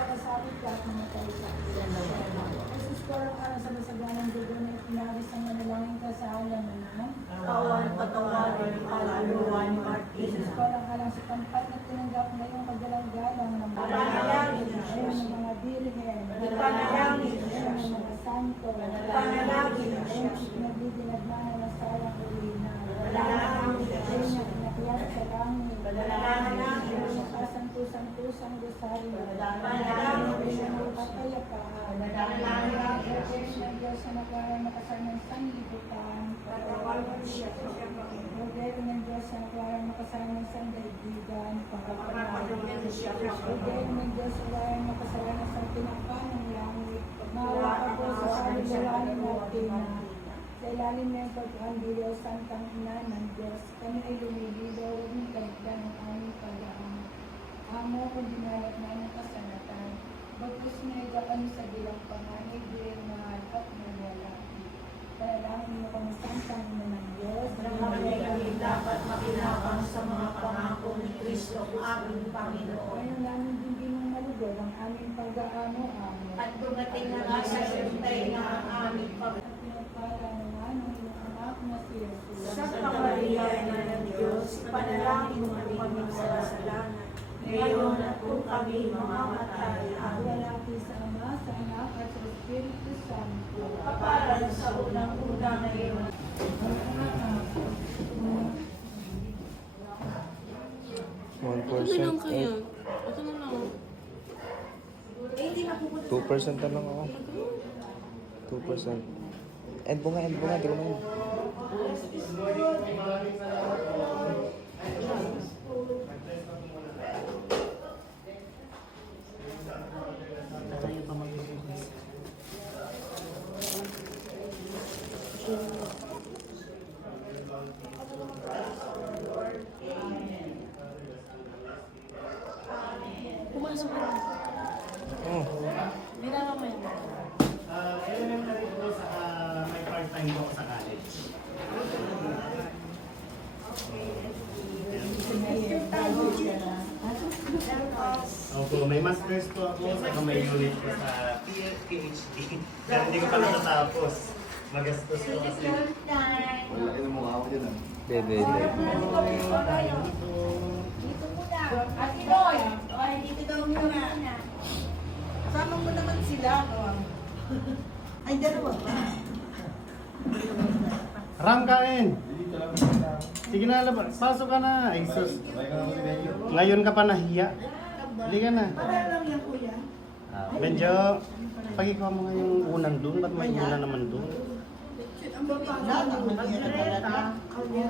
pagkakasabit ka at namatay sa Jesus, parang alam sa masaganang dugo na itinawis ang manalangin ka sa halaman ng Kawan, patawarin, kaluluwa ni Martin. Jesus, parang alam sa pampat na tinanggap na yung kagalang-galang ng Panalangin, ng mga birhen, Panalangin, ng mga santo, Panalangin, ng pinagbibinagmana ng sayang ulina, Panalangin, ng pinakiyat sa langit, Panalangin, ng kasantusang-tusang rosaryo, Panalangin, ng kapayapaan, Panalangin, ng Diyos na nakuha makasamang sanlibutan, Rodeo ng Diyos na nakuha makasamang sandaigdigan, pagkakalayo, Rodeo ng Diyos na nakuha makasamang sa tinakpan ng langit, maawa ka po sa kaluluwanin natin, sa ilalim ng pag-andilo, Santang Ina ng Diyos, kami ay lumiligaw, huwag mong kaligtan ng aming pag-aamot. Amo ko dinawat na ng kasanatan, bagkus na kami sa bilang panganay, bilang mahal at malalaki. Panalangin mo kami Santang Ina ng Diyos, na kami dapat makinabang sa mga pangako ni Kristo, aming Panginoon. ngayon namin hindi mong malugod ang aming pag-aamo-amo. At dumating na nga sa siyempre na ang aming Panginoon. At pinagpala ng anong iyong anak na si Jesus. Santa Maria, Ina ng Diyos, ipanalangin mo kami sa kasalanan. Ngayon at kung kami mamamatay. Amen. Lalaki sa Ama, sa Anak at sa Espiritu Santo. Kapalan sa unang-una ngayon. Ito lang kayo. Ito na lang. 2% na lang ako. 2%. End mo nga, di ko na yun. Tayo pa magbubukas. Pumasok ka na. Oh. Nilalang mo yun. Elementary po sa may part-time po ako sa college. Opo, may master's po ako, saka may unit po sa PhD. Pero hindi ko pa natatapos. Magastos po kasi. Wala ka ng mukha ko dyan ah. Dede. Dito muna. Ate Boy! Ay, dito daw muna. Sama mo naman sila, no? Ay, dalawa pa. Ram kain! Sige na, labas. Pasok ka na. Ay, sus. Ngayon ka pa nahiya. Hindi ka na. Para lang yan, kuya. Medyo, pag-ikaw mo nga yung unang dun, ba't may una naman dun? Ang babae, kaldereta, kami.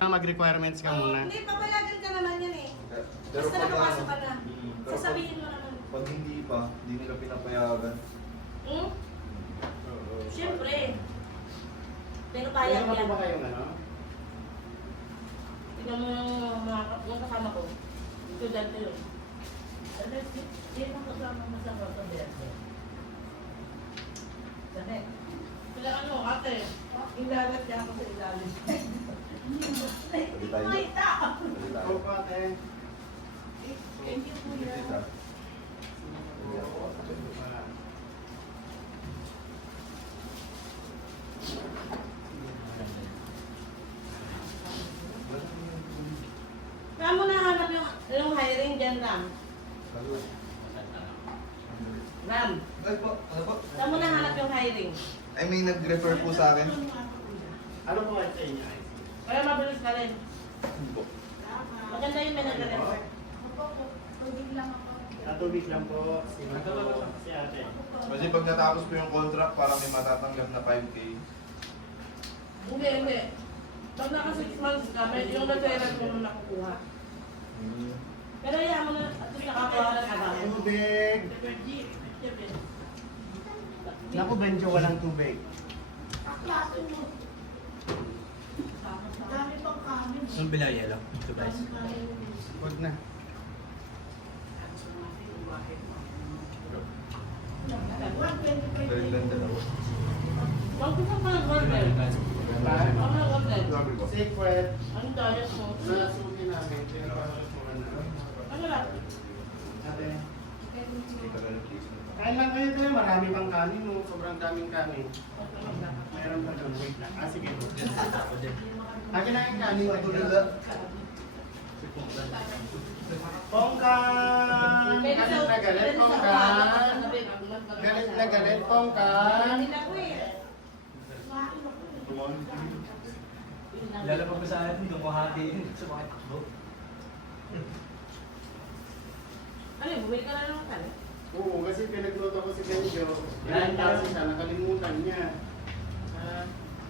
Mag-requirements ka muna. Hindi, papayagan ka naman yan eh. Pero Basta nakapasok ka na. pero Sasabihin mo naman. pag hindi pa, hindi nila pinapayagan. Hmm? Siyempre. Pero Kaya payag ba yan. ba kayong ano? Tignan mo yung kasama ko. Student yun. Sino ang kasama mo sa Rotterdam? Sabi. Sila ano, ate? Ilalat niya ako sa ilalim. Pwede tayo. Pwede tayo. Opo, ate. Thank you, kuya. Pwede tayo. Pwede ako. Saan mo nahanap yung hiring dyan, Ram? Ram, Ay po, ano po? saan mo nahanap yung hiring? Ay, may nag-refer po sa akin. Ano po kayo sa inyo? Para mabilis ka rin. Po. Maganda yung may nagre-refer. Katubig lang po. Sino po? Si ate. Kasi pag natapos ko yung contract, parang may matatanggap na 5K. Hindi, hindi. Pag naka 6 months ka, yung nagre-refer mo na nakukuha. Pero yan mo na, at least nakakuha ka ng agad. Tubig! Naku, Benjo, walang tubig. Dami pang kanin. Saan bilaya lang? Ito guys. Huwag na. Dahil lang dalawa. Magpusap ka ng order. Ano ng order? Sabi ko. Secret. Anong diet mo? Nasuki namin. Pinapasukuran na. Ano lang? Kain lang kayo doon, marami pang kanin, no? Sobrang daming kanin. Mayroon pa doon, wait lang. Ah, sige. Akin na yung kanin ko doon. Pongkan! Galit na galit, Pongkan! Galit na galit, Pongkan! Lalabag ko sa akin, dumuhati sa mga takbo. Ano yun, bumili ka na naman kanin? Oo, kasi pinagluto ko si Benjo. Yan kasi siya, nakalimutan niya.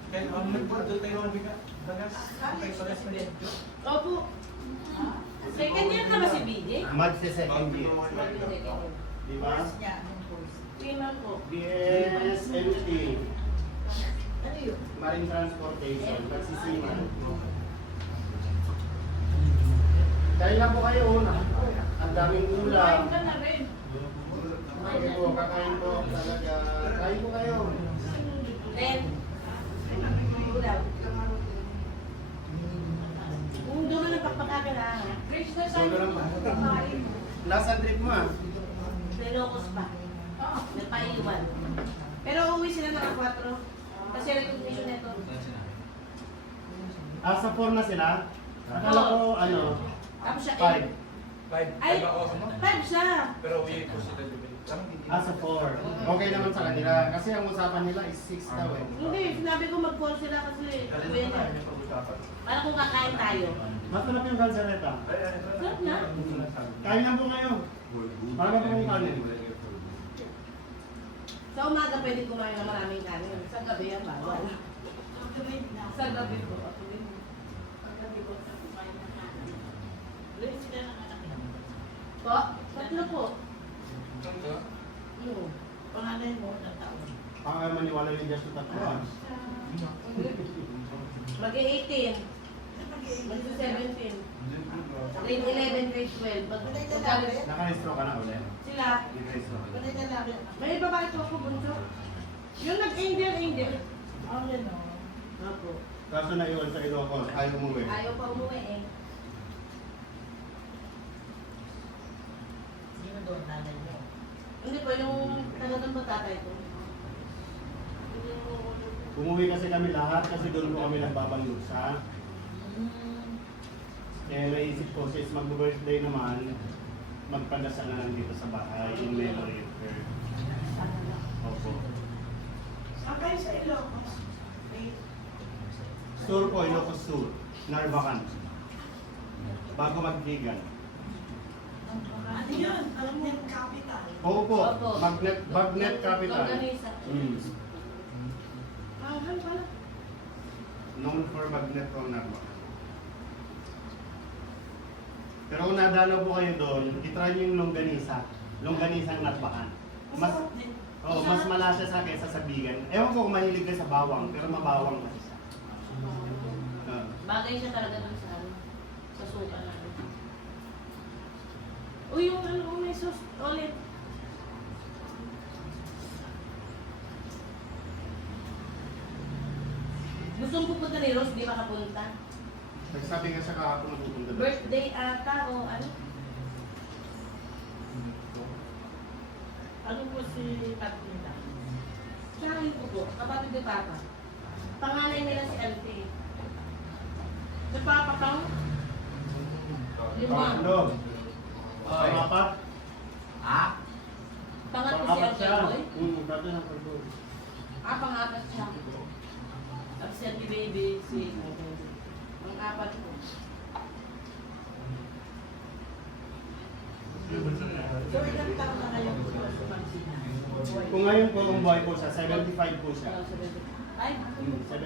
Kaya ang nagpunto tayo ang bagas. Ay, bagas na dito. Opo. Second year na ba si BJ? Magse-second year. Di ba? Course niya, anong course? Tingnan ko. BSMT. Ano yun? Marine Transportation. Nagsisiman. Kain lang po kayo. Ang daming ulam. Kumain ka na rin. Kakain po, kakain po. Talaga. Kain po kayo. Then, ulam. Kung doon na nagpapakain na, Rich na Solo lang ba? Last and trip mo ah. Relocos pa. Nagpaiwan. Pero uuwi sila ng 4. Kasi recognition nito. Ah, sa 4 na sila? Akala ko ano, Tapos siya 5. 5 Ay, ako. 5 siya. Pero uwi ko sila dito. Ah, sa 4. Okay naman sa kanila. Kasi ang usapan nila is 6 daw eh. Hindi, sinabi ko mag-call sila kasi uwi na. Para kung kakain tayo. Masarap yung galzareta. Sarap na. Kain lang po kayo. Para po kong kanin. Sa umaga pwede kumain ng maraming kanin. Sa gabi yan bawal. Sa gabi po. Po? Tatlo po. Panganay mo, ng taon. Ang maniwala yung Diyos sa tatlo. Mag-18. Mag-17. Grade 11, grade 12. Mag-college. Nakarestro ka na ulit. Sila. Nakarestro ka na. Panay na lang. May babae po ako bunso. Yung nag-angel. Ang ano. Opo. Kaso na iwan sa Ilocos, ayaw umuwi. Ayaw pa umuwi eh. Sino doon, nanay mo? Hindi po, yung talagang po tatay ko. Umuwi kasi kami lahat kasi doon po kami nagbabanglusa. Kaya naisip ko, since mag-birthday naman, magpadasal na lang dito sa bahay in memory of her. Opo. Saan kayo sa Ilocos? Sur po, Ilocos Sur, Narvacan. Bago mag-vegan. Ano yun? Alam mo yung capital. Opo, Opo. Bagnet Capital. Organisa. Mahal pala. Known for magnet po ang Narvacan. Pero kung nadalaw po kayo doon, itry nyo yung longganisa. Longganisang Narvacan. Mas, mas malasa sa kaysa sa vegan. Ewan ko kung mahilig ka sa bawang, pero mabawang kasi siya. Bagay siya talaga dun sa ano, sa suka na ano. Uy, yung ano, may sauce ulit. Gusto mong pupunta ni Rose, di makapunta. Nagsabi nga sa kahapon magpupunta doon. Birthday ata o ano? Ano po si Patrina? Siya ko po, kapatid ni Papa. Panganay nila si Alte. Si Papa pang? Lima. Panglo. Pangapat. Pangatlo si Pangapat Alte siya. Boy. Dati ng pagod. Pangapat siya. Tapos si Auntie Baby, si pang-apat po. So, ilang taon na kayo po sa Pansina? Kung ngayon po, kung buhay po siya, 75 po siya. Ay, 75.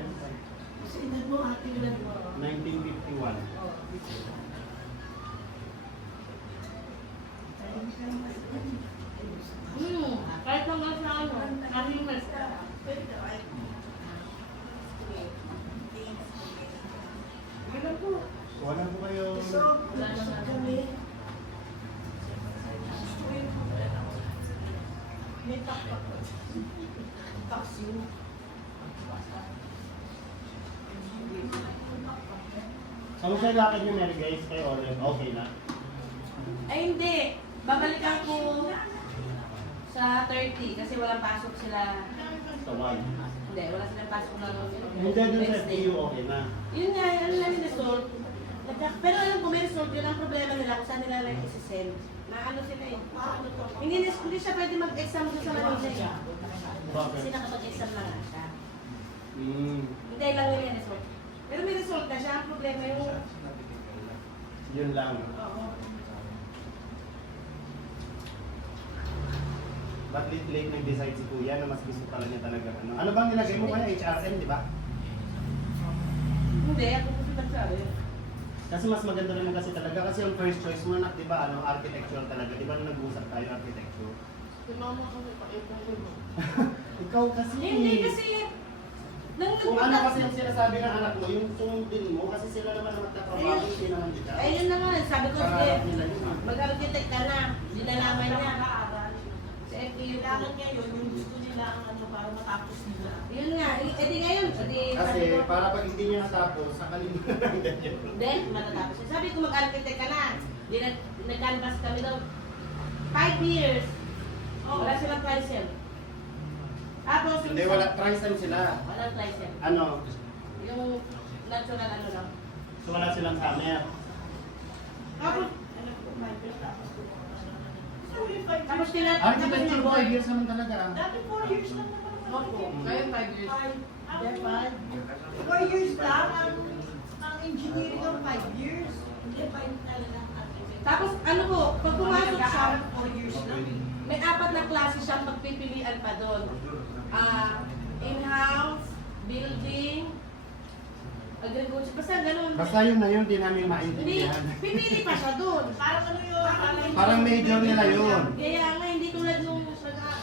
Kasi edad mo, ate, edad mo. 1951. kahit lang nga sa ano, animals. Ganun po. Wala po kayo. So, kami. May takpak ko. Taxi. Kung siya lakad niyo, Mary guys, kay Oren, okay na. Ay hindi, babalikan ko Sa 30, kasi walang pasok sila. Sa 1. Hindi, wala silang pasok ng Hindi dun sa Wednesday. FTU okay na. Yun nga, ano lang yung result. Pero alam ko, may result yun ang problema nila kung saan nila lang isi-send. Na ano sila eh. Hindi siya pwede mag-exam doon sa Manila eh. Kasi nakapag-exam na nga siya. Hindi lang yun yung result. Pero may result na siya. Ang problema yung... Yun lang. Oo. Ba't late nag-decide si Kuya na mas gusto pala niya talaga ano? Ano bang nilagay mo kaya? HRM, di ba? Hindi, ako kasi nagsabi. Kasi mas maganda naman kasi talaga kasi yung first choice mo na, di ba, ano, architecture talaga. Di ba nung nag-usap tayo, architecture? Tumama kami pa ipon mo. Ikaw kasi. Hindi kasi... Kung ano kasi yung sinasabi ng anak mo, yung sundin mo, kasi sila naman ang magtatrabaho, hindi naman kita. Ayun naman, sabi ko Pangarap sige, nila yun. mag-architect ka na. Dinalaman niya. Sa FPU. Kailangan niya yun, yung gusto nila ang ano para matapos nila. Yun nga, edi ngayon, edi Kasi sabi ko, para pag hindi niya natapos, sa kalimutan ng ganyan. hindi, matatapos siya. Sabi ko mag-architect ka na. Di nag-canvas kami daw. 5 years. Wala silang tricycle. Tapos, Hindi, wala, trisem sila. Walang tricycle. Ano? Yung natural ano lang. So wala silang summer. Tapos, tapos Architecture 5 boy. years naman talaga. Dati 4 years lang naman. Opo, ngayon 5 years. 4 years lang ang engineering ng 5 years. Hindi, 5 talaga ang architect. Tapos ano po, pag pumasok siya, 4 years lang. may 4 na klase siyang pagpipilian pa doon. In-house, building, agriculture, basta ganun. Basta yun na yun, di namin Hindi, maintindihan. pipili pa siya doon. Parang ano yun? Parang major nila yun. Kaya nga, hindi tulad nung,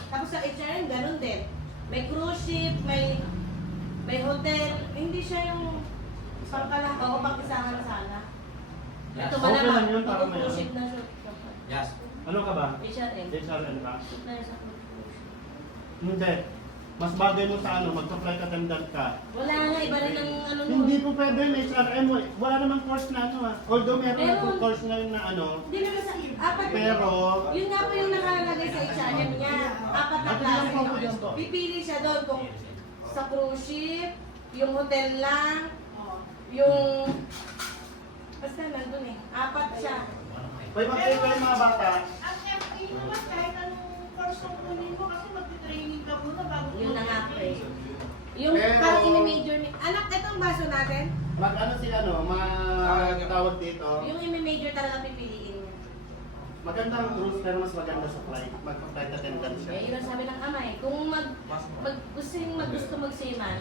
tapos sa HRM, ganun din. May cruise ship, may hotel, hindi siya yung pangkalaha o pang-isahan sana. Ito Okay lang yun, para may cruise ship ano. na siya. Yes. Ano ka ba? HRM. HRM ka? Ship na siya cruise ship. Hindi. Mas bagay mo sa ano, mag-flight attendant ka. Wala nga, iba rin ang ano nun. Hindi po pwede yung HRM mo. Wala namang course na ano ah. Although meron na Meron. course ngayon na ano. Hindi naman sa 4. Pero, Yun nga po yung nakalagay sa HRM niya. 4 na At klase. ilang po ako dyan po? Pipili siya doon kung sa cruise ship, yung hotel lang, yung... Basta nandun eh. 4 siya. may mag-take kayo mga bata. Ang FE naman, kahit anong course ang kunin mo kasi magti-training ka muna bago Yun na nga po eh. Yung Pero- parang ini-major ni... Anak, itong baso natin, Mag-ano sila no, tawag dito. yung ini-major talaga pipiliin niya. Magandang cruise pero mas maganda sa flight. Mag-flight attendant siya. Eh, yun ang sabi ng ama eh. Kung gusto mag-seaman,